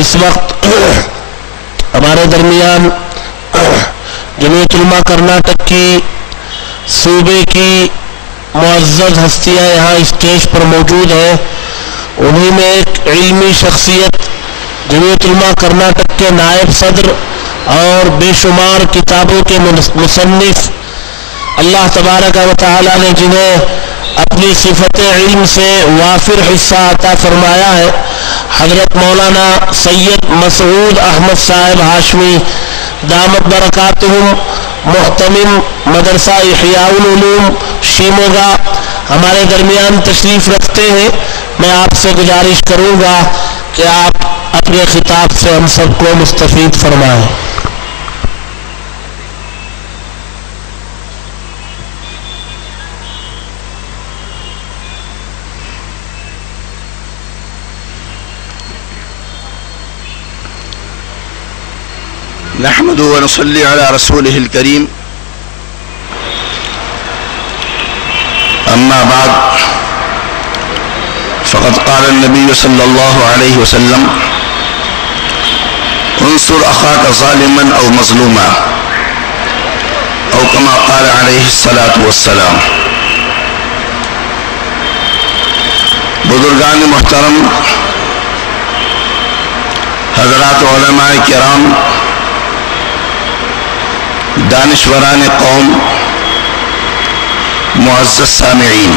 اس وقت ہمارے درمیان جمعیت علماء کرناٹک کی صوبے کی معزز ہستیاں یہاں اسٹیج پر موجود ہیں. انہی میں ایک علمی شخصیت جمعیت علماء کرناٹک کے نائب صدر اور بے شمار کتابوں کے مصنف، اللہ تبارک و تعالی نے جنہیں اپنی صفت علم سے وافر حصہ عطا فرمایا ہے، حضرت مولانا سید مسعود احمد صاحب ہاشمی دامت برکاتہم، محتمم مدرسہ احیاء العلوم شیموگا ہمارے درمیان تشریف رکھتے ہیں. میں آپ سے گزارش کروں گا کہ آپ اپنے خطاب سے ہم سب کو مستفید فرمائیں. نحمده ونصلي على رسوله الكريم. أما بعد، فقد قال النبي صلى الله عليه وسلم: انصر أخاك ظالما أو مظلوما، أو كما قال عليه الصلاة والسلام. بزرگان محترم، حضرات علماء کرام، دانشوران قوم، معزز سامعین،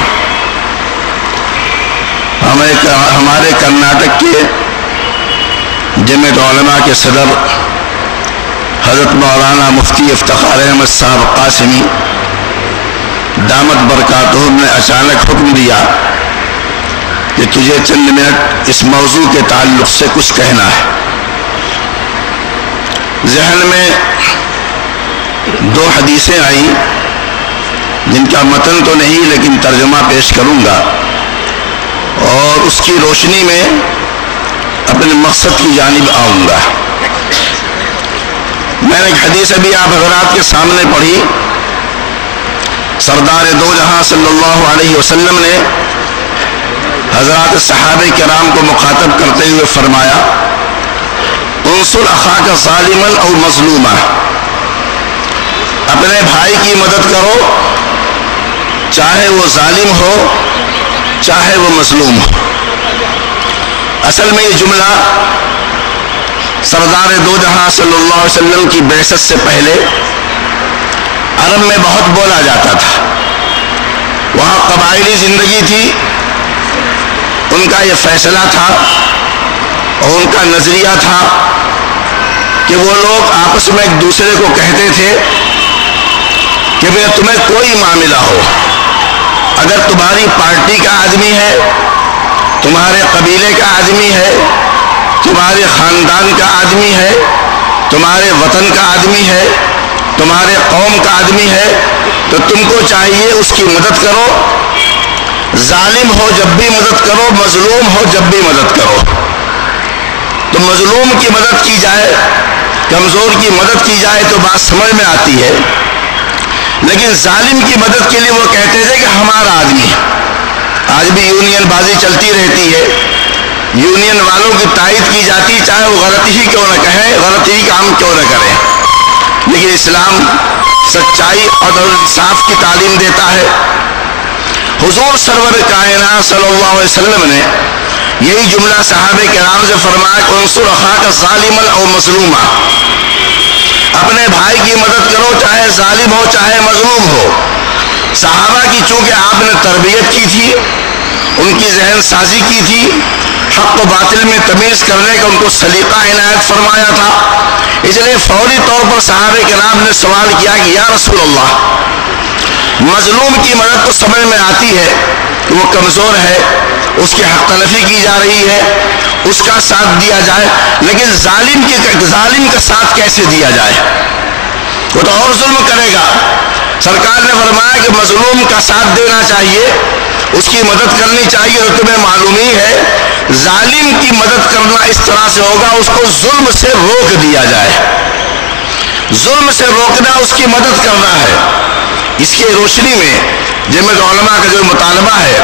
ہمارے کرناٹک کے جمعیت علماء کے صدر حضرت مولانا مفتی افتخار احمد صاحب قاسمی دامت برکاتہم نے اچانک حکم دیا کہ تجھے چند منٹ اس موضوع کے تعلق سے کچھ کہنا ہے. ذہن میں دو حدیثیں آئیں جن کا متن تو نہیں لیکن ترجمہ پیش کروں گا، اور اس کی روشنی میں اپنے مقصد کی جانب آؤں گا. میں نے ایک حدیث ابھی آپ حضرات کے سامنے پڑھی. سردار دو جہاں صلی اللہ علیہ وسلم نے حضرات صحابہ کرام کو مخاطب کرتے ہوئے فرمایا: انصر اخاک ظالما او مظلوما، اپنے بھائی کی مدد کرو چاہے وہ ظالم ہو چاہے وہ مظلوم ہو. اصل میں یہ جملہ سردار دو جہاں صلی اللہ علیہ وسلم کی بعثت سے پہلے عرب میں بہت بولا جاتا تھا. وہاں قبائلی زندگی تھی، ان کا یہ فیصلہ تھا اور ان کا نظریہ تھا کہ وہ لوگ آپس میں ایک دوسرے کو کہتے تھے کہ بھئی تمہیں کوئی معاملہ ہو، اگر تمہاری پارٹی کا آدمی ہے، تمہارے قبیلے کا آدمی ہے، تمہارے خاندان کا آدمی ہے، تمہارے وطن کا آدمی ہے، تمہارے قوم کا آدمی ہے، تو تم کو چاہیے اس کی مدد کرو. ظالم ہو جب بھی مدد کرو، مظلوم ہو جب بھی مدد کرو. تو مظلوم کی مدد کی جائے، کمزور کی مدد کی جائے تو بات سمجھ میں آتی ہے، لیکن ظالم کی مدد کے لیے وہ کہتے تھے کہ ہمارا آدمی. آج بھی یونین بازی چلتی رہتی ہے، یونین والوں کی تائید کی جاتی چاہے وہ غلط ہی کیوں نہ کہیں، غلط ہی کام کیوں نہ کریں. لیکن اسلام سچائی اور انصاف کی تعلیم دیتا ہے. حضور سرور کائنات صلی اللہ علیہ وسلم نے یہی جملہ صحابہ کرام سے فرمایا کہ انصر اخاک ظالما او مظلوما، اپنے بھائی کی مدد کرو چاہے ظالم ہو چاہے مظلوم ہو. صحابہ کی چونکہ آپ نے تربیت کی تھی، ان کی ذہن سازی کی تھی، حق و باطل میں تمیز کرنے کا ان کو سلیقہ عنایت فرمایا تھا، اس لیے فوری طور پر صحابہ کرام نے سوال کیا کہ یا رسول اللہ، مظلوم کی مدد تو سمجھ میں آتی ہے کہ وہ کمزور ہے، اس کی حق تلفی کی جا رہی ہے، اس کا ساتھ دیا جائے، لیکن ظالم کا ساتھ کیسے دیا جائے؟ وہ تو اور ظلم کرے گا. سرکار نے فرمایا کہ مظلوم کا ساتھ دینا چاہیے، اس کی مدد کرنی چاہیے. تو تمہیں معلوم ہی ہے ظالم کی مدد کرنا اس طرح سے ہوگا اس کو ظلم سے روک دیا جائے. ظلم سے روکنا اس کی مدد کرنا ہے. اس کی روشنی میں جمعیت علماء کا جو مطالبہ ہے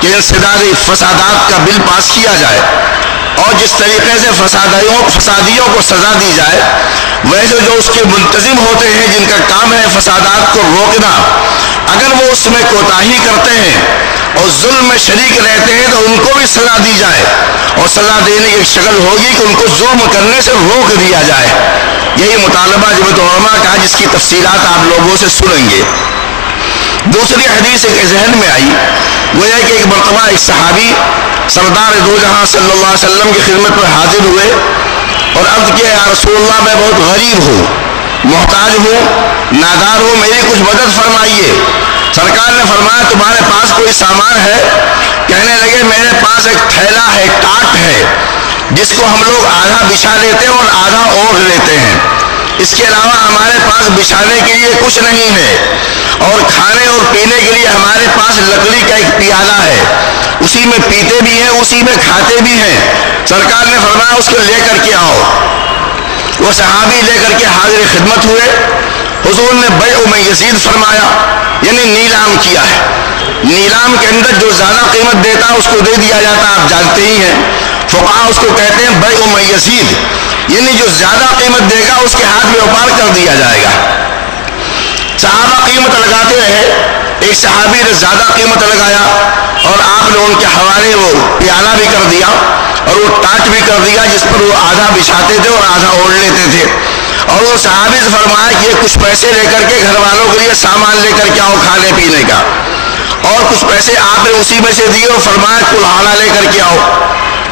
کہ انسداد فسادات کا بل پاس کیا جائے اور جس طریقے سے فسادیوں کو سزا دی جائے، ویسے جو اس کے منتظم ہوتے ہیں جن کا کام ہے فسادات کو روکنا، اگر وہ اس میں کوتاہی کرتے ہیں اور ظلم میں شریک رہتے ہیں تو ان کو بھی سزا دی جائے، اور سزا دینے کی ایک شکل ہوگی کہ ان کو ظلم کرنے سے روک دیا جائے۔ یہی مطالبہ جمعیت علماء کا، جس کی تفصیلات آپ لوگوں سے سنیں گے۔ دوسری حدیث ایک ذہن میں آئی، وہ یہ کہ ایک مرتبہ ایک صحابی سردار دو جہاں صلی اللہ علیہ وسلم کی خدمت میں حاضر ہوئے اور عرض کیا، یا رسول اللہ میں بہت غریب ہوں، محتاج ہوں، نادار ہوں، میری کچھ مدد فرمائیے۔ سرکار نے فرمایا تمہارے پاس کوئی سامان ہے؟ کہنے لگے میرے پاس ایک تھیلا ہے، ٹاٹ ہے، جس کو ہم لوگ آدھا بچھا لیتے ہیں اور آدھا اوڑھ لیتے ہیں، اس کے علاوہ ہمارے پاس بچھانے کے لیے کچھ نہیں ہے، اور کھانے اور پینے کے لیے ہمارے پاس لکڑی کا ایک پیالہ ہے، اسی میں پیتے بھی ہیں اسی میں کھاتے بھی ہیں۔ سرکار نے فرمایا اس کو لے کر کے آؤ۔ وہ صحابی لے کر کے حاضر خدمت ہوئے، حضور نے بیع میں یزید فرمایا، یعنی نیلام کیا ہے۔ نیلام کے اندر جو زیادہ قیمت دیتا اس کو دے دیا جاتا، آپ جانتے ہی ہیں، فقہاء اس کو کہتے ہیں بیع میں یزید، یعنی جو زیادہ قیمت دے گا اس کے ہاتھ میں وپار کر دیا جائے گا۔ صحابہ قیمت لگاتے رہے، ایک صحابی نے زیادہ قیمت لگایا اور آپ نے ان کے حوالے وہ پیالہ بھی کر دیا اور وہ ٹاٹ بھی کر دیا جس پر وہ آدھا بچھاتے تھے اور آدھا اوڑھ لیتے تھے، اور وہ صحابی سے فرمایا کہ یہ کچھ پیسے لے کر کے گھر والوں کے لیے سامان لے کر کے آؤ کھانے پینے کا، اور کچھ پیسے آپ نے اسی میں سے دیے اور فرمایا کلہاڑا لے کر کے آؤ۔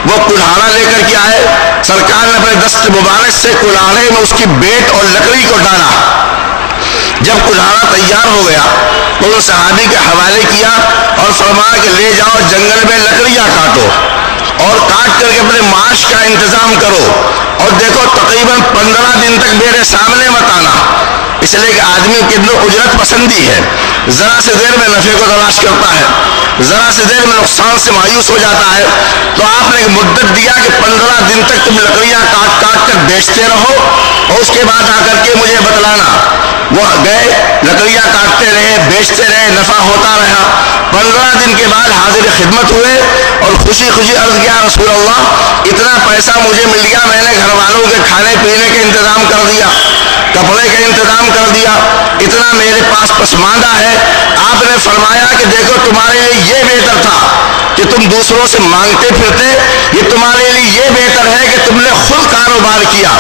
وہ کلہاڑا لے کر کے آئے، سرکار نے اپنے دست مبارک سے کلہاڑے میں اس کی بیٹ اور لکڑی کو ڈالا۔ جب کلہاڑا تیار ہو گیا تو ان صحابی کے حوالے کیا اور فرمایا کہ لے جاؤ جنگل میں لکڑیاں کاٹو اور کاٹ کر کے اپنے معاش کا انتظام کرو، اور دیکھو تقریباً 15 دن تک میرے سامنے مت آنا، اس لیے کہ آدمی کے اندر اجرت پسندی ہے، ذرا سے دیر میں نفع کو تلاش کرتا ہے، ذرا سے دیر میں نقصان سے مایوس ہو جاتا ہے۔ تو آپ نے ایک مدت دیا کہ 15 دن تک تم لکڑیاں کاٹ کاٹ کر بیچتے رہو اور اس کے بعد آ کر کے مجھے بتلانا۔ وہ گئے، لکڑیاں کاٹتے رہے، بیچتے رہے، نفع ہوتا رہا۔ 15 دن کے بعد حاضر خدمت ہوئے اور خوشی خوشی عرض کیا، رسول اللہ اتنا پیسہ مجھے مل گیا، میں نے گھر والوں کے کھانے پینے کے انتظام کر دیا، کپڑے کا انتظام کر دیا، اتنا میرے پاس پسماندہ ہے۔ آپ نے فرمایا کہ دیکھو تمہارے لیے یہ بہتر تھا کہ تم دوسروں سے مانگتے پھرتے، یہ تمہارے لیے یہ بہتر ہے کہ تم نے خود کاروبار کیا،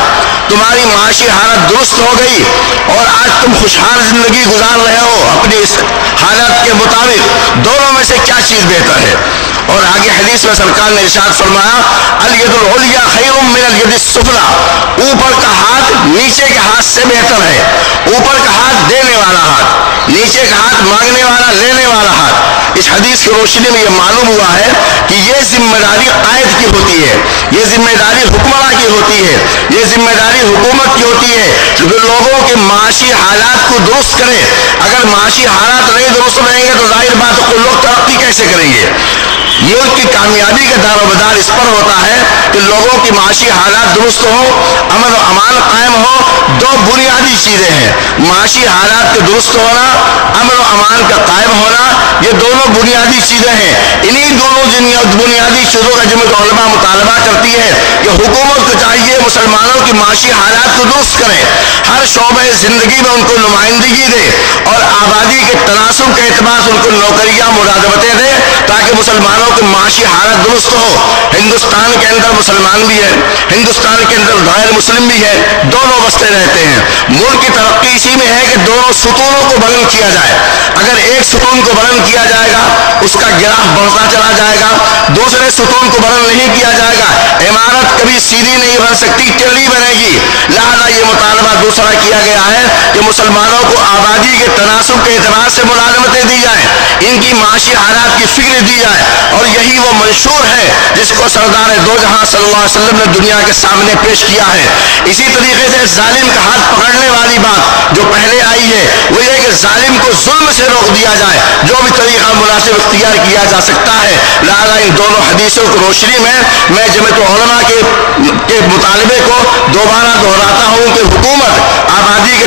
تمہاری معاشی حالت درست ہو گئی اور آج تم خوشحال زندگی گزار رہے ہو اپنی اس حالت کے مطابق۔ دونوں میں سے کیا چیز بہتر ہے؟ اور آگے حدیث میں سرکار نے ارشاد فرمایا، الید العلیٰ خیر من الید السفلیٰ، اوپر کا ہاتھ نیچے کے ہاتھ سے بہتر ہے۔ اوپر کا ہاتھ دینے والا ہاتھ، نیچے کا ہاتھ مانگنے والا، لینے والا ہاتھ۔ اس حدیث کی روشنی میں یہ معلوم ہوا ہے کہ یہ ذمہ داری قائد کی ہوتی ہے، یہ ذمہ داری حکمراں کی ہوتی ہے، یہ ذمہ داری حکومت کی ہوتی ہے جو لوگوں کے معاشی حالات کو درست کرے۔ اگر معاشی حالات نہیں درست رہیں گے تو ظاہر بات ہے لوگ ترقی کیسے کریں گے؟ ملک کی کامیابی کا دار و مدار اس پر ہوتا ہے کہ لوگوں کی معاشی حالات درست ہوں، امن و امان قائم ہو۔ دو بنیادی چیزیں ہیں، معاشی حالات کے درست ہونا، امن و امان کا قائم ہونا، یہ دونوں بنیادی چیزیں ہیں۔ انہی دونوں بنیادی چیزوں کا جمعیت علماء مطالبہ کرتی ہے کہ حکومت کو چاہیے مسلمانوں کی معاشی حالات کو درست کرے، ہر شعبۂ زندگی میں ان کو نمائندگی دے اور آبادی کے تناسب کے اعتبار سے ان کو نوکریاں ملازمتیں دے تاکہ مسلمانوں کی معاشی حالت درست ہو۔ ہندوستان کے اندر مسلمان بھی ہے، ہندوستان کے اندر غیر مسلم بھی ہے، دونوں بستے رہتے ہیں۔ ملک کی ترقی اسی میں ہے کہ دونوں ستونوں کو بلند کیا جائے۔ اگر ایک ستون کو بلند کیا جائے گا اس کا گراف بڑھتا چلا جائے گا، دوسرے ستون کو بلند نہیں کیا جائے گا، عمارت کبھی سیدھی نہیں بن سکتی، ٹیڑھی بنے گی۔ لہذا یہ مطالبہ دوسرا کیا گیا ہے کہ مسلمانوں کو آبادی کے تناسب کے اعتبار سے ملازمتیں دی جائیں، ان کی معاشی حالات کی فکر دی جائے، اور یہی وہ منشور ہے جس کو سردار دو جہاں صلی اللہ علیہ وسلم نے دنیا کے سامنے پیش کیا ہے۔ اسی طریقے سے ظالم کا ہاتھ پکڑنے والی بات جو پہلے آئی ہے وہ یہ کہ ظالم کو ظلم سے روک دیا جائے، جو بھی طریقہ مناسب اختیار کیا جا سکتا ہے۔ لہذا ان دونوں حدیثوں کی روشنی میں جمعیت علماء کے مطالبے کو دوبارہ دہراتا ہوں کہ حکومت آبادی کے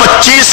25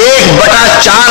1/4